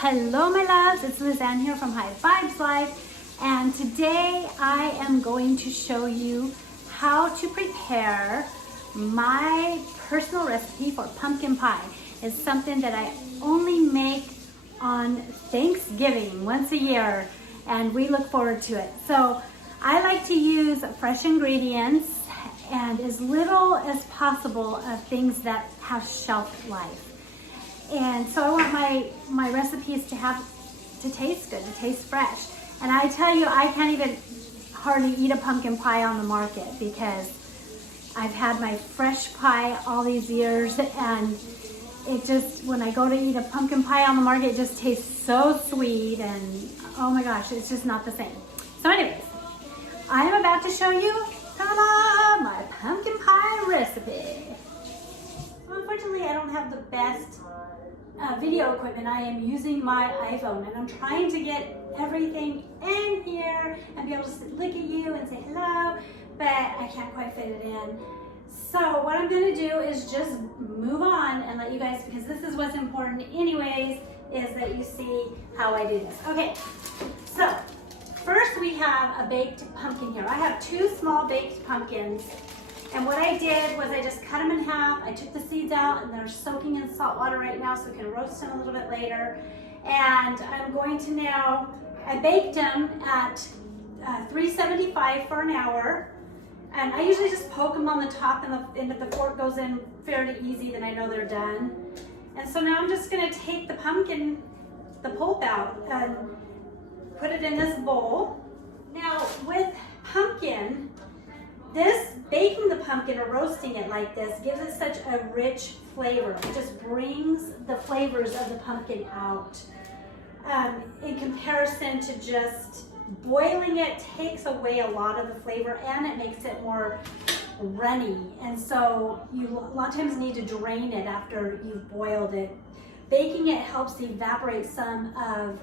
Hello my loves, it's LizAnn here from High Vibes Life, and today I am going to show you how to prepare my personal recipe for pumpkin pie. It's something that I only make on Thanksgiving once a year, and we look forward to it. So I like to use fresh ingredients and as little as possible of things that have shelf life. And so I want my recipes to taste good, to taste fresh. And I tell you, I can't even hardly eat a pumpkin pie on the market because I've had my fresh pie all these years, and it just, when I go to eat a pumpkin pie on the market, it just tastes so sweet, and oh my gosh, it's just not the same. So anyways, I'm about to show you, ta-da, my pumpkin pie recipe. Unfortunately, I don't have the best video equipment. I am using my iPhone, and I'm trying to get everything in here and be able to look at you and say hello, but I can't quite fit it in. So what I'm going to do is just move on and let you guys, because this is what's important anyways, is that you see how I do this. Okay, so first we have a baked pumpkin here. I have 2 small baked pumpkins. And what I did was I just cut them in half. I took the seeds out, and they're soaking in salt water right now, so we can roast them a little bit later. And I'm going to now, I baked them at 375 for an hour. And I usually just poke them on the top, and if the fork goes in fairly easy, then I know they're done. And so now I'm just gonna take the pumpkin, the pulp out, and put it in this bowl. Now with pumpkin, baking the pumpkin or roasting it like this gives it such a rich flavor. It just brings the flavors of the pumpkin out. In comparison to just boiling it, takes away a lot of the flavor, and it makes it more runny. And so you a lot of times need to drain it after you've boiled it. Baking it helps evaporate some of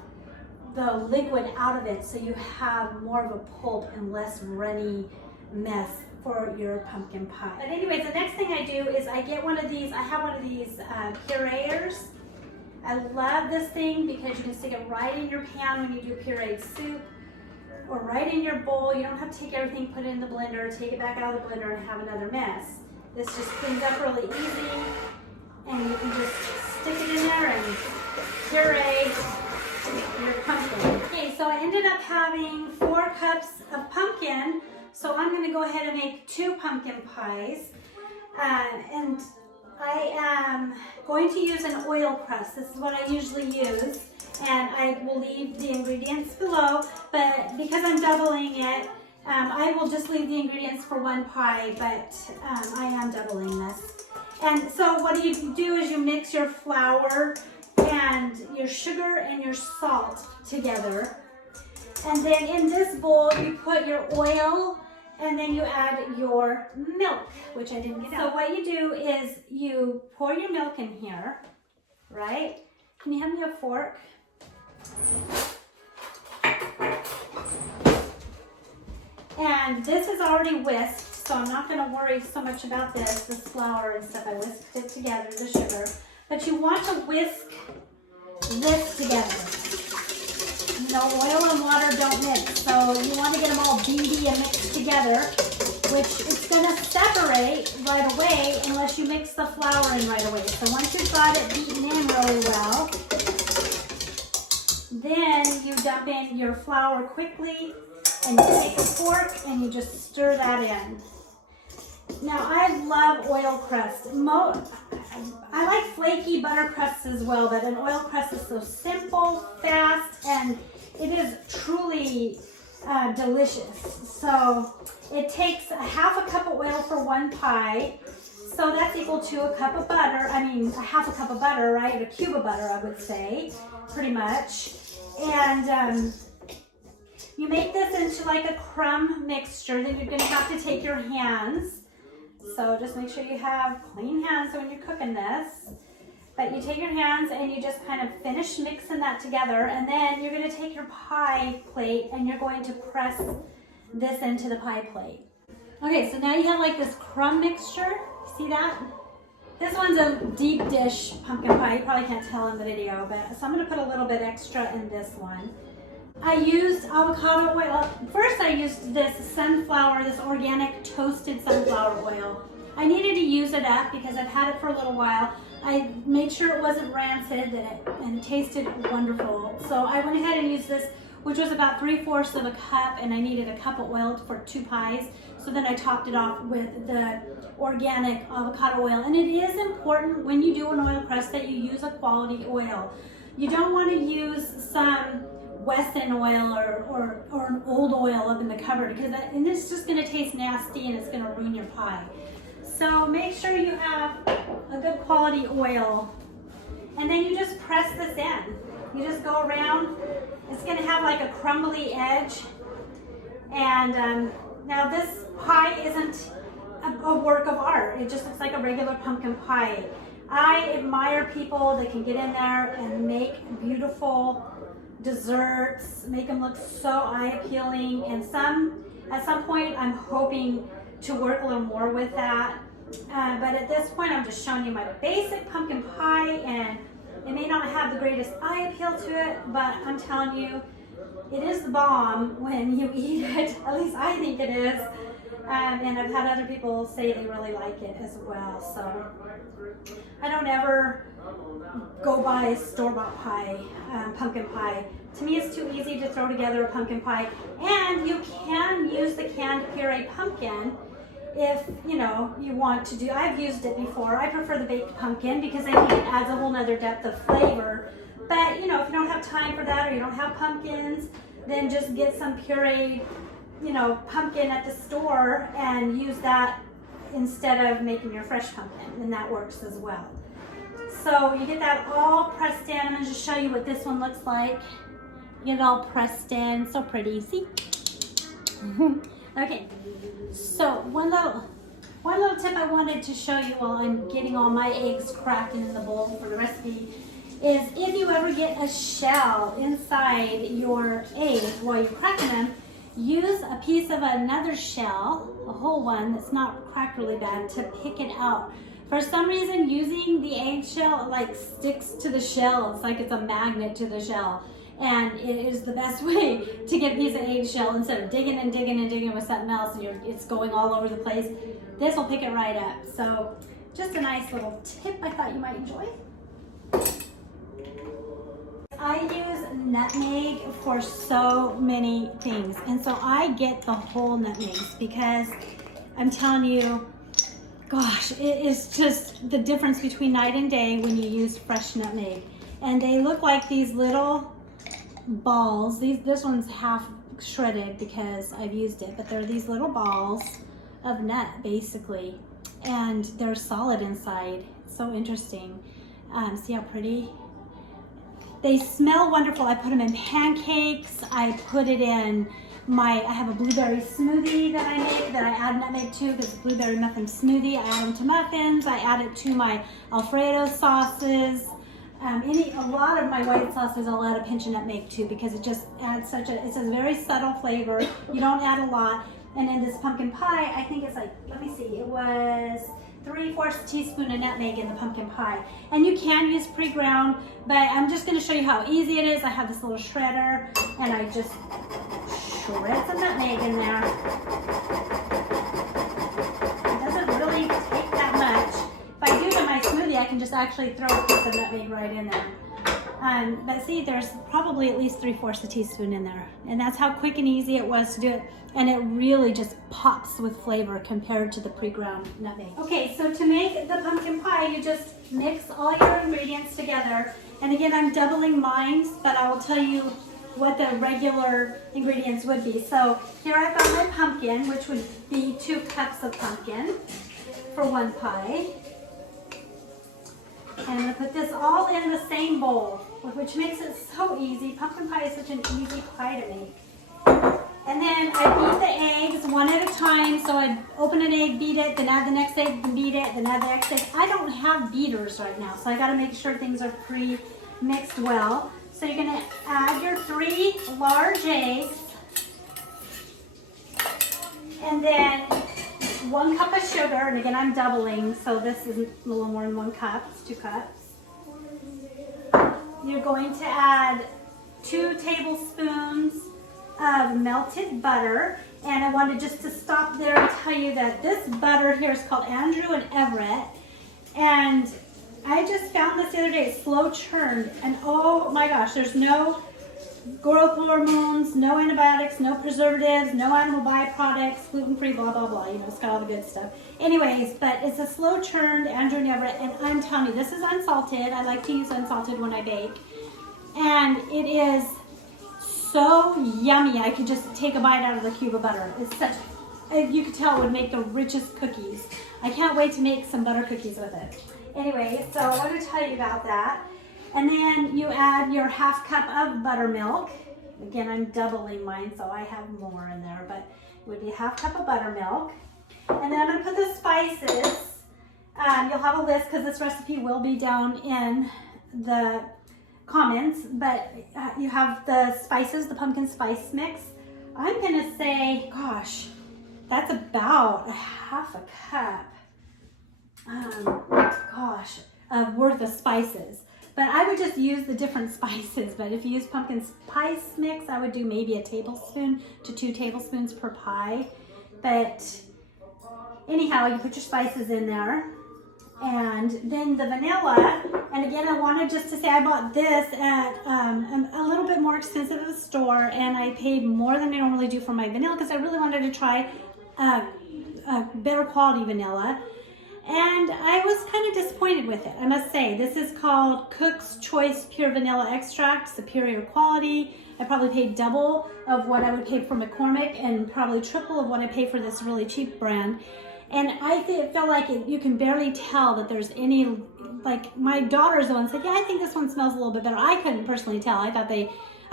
the liquid out of it, so you have more of a pulp and less runny mess for your pumpkin pie. But anyways, the next thing I do is I get one of these, I have one of these pureers. I love this thing because you can stick it right in your pan when you do pureed soup, or right in your bowl. You don't have to take everything, put it in the blender, take it back out of the blender and have another mess. This just cleans up really easy, and you can just stick it in there and puree your pumpkin. Okay, so I ended up having 4 cups of pumpkin. So I'm going to go ahead and make 2 pumpkin pies, and I am going to use an oil crust. This is what I usually use, and I will leave the ingredients below, but because I'm doubling it, I will just leave the ingredients for 1 pie, but I am doubling this. And so what you do is you mix your flour and your sugar and your salt together, and then in this bowl you put your oil, and then you add your milk, which I didn't get out. So what you do is you pour your milk in here, right? Can you hand me a fork? And this is already whisked, so I'm not going to worry so much about this flour and stuff. I whisked it together, the sugar. But you want to whisk this together. You know, oil and water don't mix, so you want to get them all beady and mixed together, which is going to separate right away unless you mix the flour in right away. So once you've got it beaten in really well, then you dump in your flour quickly, and you take a fork and you just stir that in. Now I love oil crust. I like flaky butter crusts as well, but an oil crust is so simple, fast, and it is truly delicious. So it takes a ½ cup of oil for 1 pie. So that's equal to a cup of butter. I mean, a ½ cup of butter, right? A cube of butter, I would say, pretty much. And you make this into like a crumb mixture. Then you're going to have to take your hands. So just make sure you have clean hands when you're cooking this. But you take your hands and you just kind of finish mixing that together, and then you're going to take your pie plate and you're going to press this into the pie plate. Okay, so now you have like this crumb mixture. See that? This one's a deep dish pumpkin pie. You probably can't tell in the video, but so I'm gonna put a little bit extra in this one. I used avocado oil. First I used this sunflower, this organic toasted sunflower oil. I needed to use it up because I've had it for a little while. I made sure it wasn't rancid and it tasted wonderful. So I went ahead and used this, which was about 3/4 of a cup, and I needed a cup of oil for 2 pies. So then I topped it off with the organic avocado oil. And it is important when you do an oil crust that you use a quality oil. You don't want to use some Wesson oil or an old oil up in the cupboard, because and it's just going to taste nasty and it's going to ruin your pie. So make sure you have a good quality oil, and then you just press this in. You just go around. It's going to have like a crumbly edge, and now this pie isn't a work of art. It just looks like a regular pumpkin pie. I admire people that can get in there and make beautiful desserts, make them look so eye-appealing, and at some point I'm hoping to work a little more with that. But at this point I'm just showing you my basic pumpkin pie, and it may not have the greatest eye appeal to it, but I'm telling you, it is the bomb when you eat it. At least I think it is. And I've had other people say they really like it as well. So I don't ever go buy a store-bought pie, pumpkin pie. To me, it's too easy to throw together a pumpkin pie. And you can use the canned puree pumpkin if you want to do. I've used it before. I prefer the baked pumpkin because I think it adds a whole nother depth of flavor. But if you don't have time for that, or you don't have pumpkins, then just get some pureed pumpkin at the store and use that instead of making your fresh pumpkin, and that works as well. So you get that all pressed in. I'm going to just show you what this one looks like. Get it all pressed in. So pretty. See? Okay. So one little tip I wanted to show you while I'm getting all my eggs cracking in the bowl for the recipe is, if you ever get a shell inside your egg while you're cracking them, use a piece of another shell, a whole one that's not cracked really bad, to pick it out. For some reason, using the eggshell sticks to the shell. It's like it's a magnet to the shell. And it is the best way to get a piece of eggshell instead of digging and digging and digging with something else, and it's going all over the place. This will pick it right up. So just a nice little tip I thought you might enjoy. I use nutmeg for so many things, and so I get the whole nutmegs because I'm telling you, gosh, it is just the difference between night and day when you use fresh nutmeg. And they look like these little balls. This one's half shredded because I've used it, but they're these little balls of nut basically, and they're solid inside. It's so interesting. See how pretty? They smell wonderful. I put them in pancakes. I put it in I have a blueberry smoothie that I make that I add nutmeg to. It's a blueberry muffin smoothie. I add them to muffins. I add it to my Alfredo sauces. A lot of my white sauces I'll add a pinch of nutmeg to, because it just adds it's a very subtle flavor. You don't add a lot. And in this pumpkin pie, I think it's let me see, it was 3/4 teaspoon of nutmeg in the pumpkin pie. And you can use pre-ground, but I'm just going to show you how easy it is. I have this little shredder, and I just shred some nutmeg in there. It doesn't really take that much. If I do it in my smoothie, I can just actually throw a piece of nutmeg right in there. But see, there's probably at least 3/4 teaspoon in there. And that's how quick and easy it was to do it. And it really just pops with flavor compared to the pre-ground nutmeg. Okay, so to make the pumpkin pie, you just mix all your ingredients together. And again, I'm doubling mine, but I will tell you what the regular ingredients would be. So here I've got my pumpkin, which would be 2 cups of pumpkin for one pie. And I'm going to put this all in the same bowl, which makes it so easy. Pumpkin pie is such an easy pie to make. And then I beat the eggs one at a time. So I open an egg, beat it, then add the next egg, then beat it, then add the next egg. I don't have beaters right now, so I got to make sure things are pre-mixed well. So you're going to add your 3 large eggs, and then 1 cup of sugar, and again, I'm doubling, so this is a little more than 1 cup, it's 2 cups. You're going to add 2 tablespoons of melted butter, and I wanted just to stop there and tell you that this butter here is called Andrew and Everett, and I just found this the other day. It's slow churned, and oh my gosh, there's no growth hormones, no antibiotics, no preservatives, no animal byproducts, gluten-free, blah, blah, blah. You know, it's got all the good stuff. Anyways, but it's a slow churned Andrew and Everett, and I'm telling you, this is unsalted. I like to use unsalted when I bake, and it is so yummy. I could just take a bite out of the cube of butter. It's such, you could tell it would make the richest cookies. I can't wait to make some butter cookies with it. Anyway, so I want to tell you about that. And then you add your 1/2 cup of buttermilk. Again, I'm doubling mine, so I have more in there, but it would be 1/2 cup of buttermilk. And then I'm going to put the spices. You'll have a list because this recipe will be down in the comments, but you have the spices, the pumpkin spice mix. I'm going to say, gosh, that's about 1/2 cup. Worth of spices, but I would just use the different spices. But if you use pumpkin spice mix, I would do maybe 1 tablespoon to 2 tablespoons per pie. But anyhow, you put your spices in there, and then the vanilla. And again, I wanted just to say I bought this at a little bit more expensive at the store, and I paid more than I normally do for my vanilla because I really wanted to try a better quality vanilla. And I was kind of disappointed with it, I must say. This is called Cook's Choice Pure Vanilla Extract, superior quality. I probably paid double of what I would pay for McCormick and probably triple of what I pay for this really cheap brand. And I felt like you can barely tell that there's any, like my daughter's the one said, yeah, I think this one smells a little bit better. I couldn't personally tell. I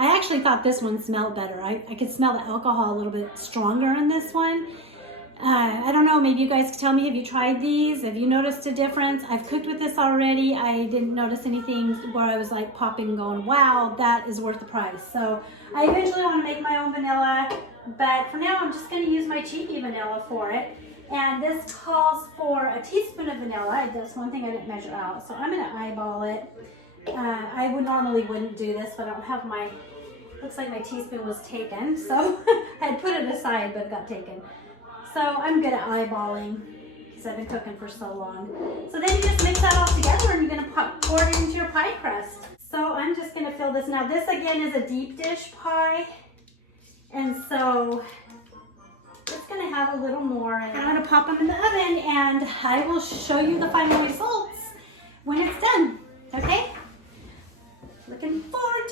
actually thought this one smelled better. I could smell the alcohol a little bit stronger in this one. I don't know, maybe you guys could tell me, have you tried these? Have you noticed a difference? I've cooked with this already. I didn't notice anything where I was like popping going, wow, that is worth the price. So I eventually want to make my own vanilla, but for now I'm just going to use my cheapy vanilla for it. And this calls for 1 teaspoon of vanilla. That's one thing I didn't measure out, so I'm going to eyeball it. I normally wouldn't do this, but I don't have my, looks like my teaspoon was taken, so I had put it aside, but it got taken. So I'm good at eyeballing because I've been cooking for so long. So then you just mix that all together and you're going to pour it into your pie crust. So I'm just going to fill this. Now this again is a deep dish pie. And so it's going to have a little more. And I'm going to pop them in the oven and I will show you the final results when it's done. Okay? Looking forward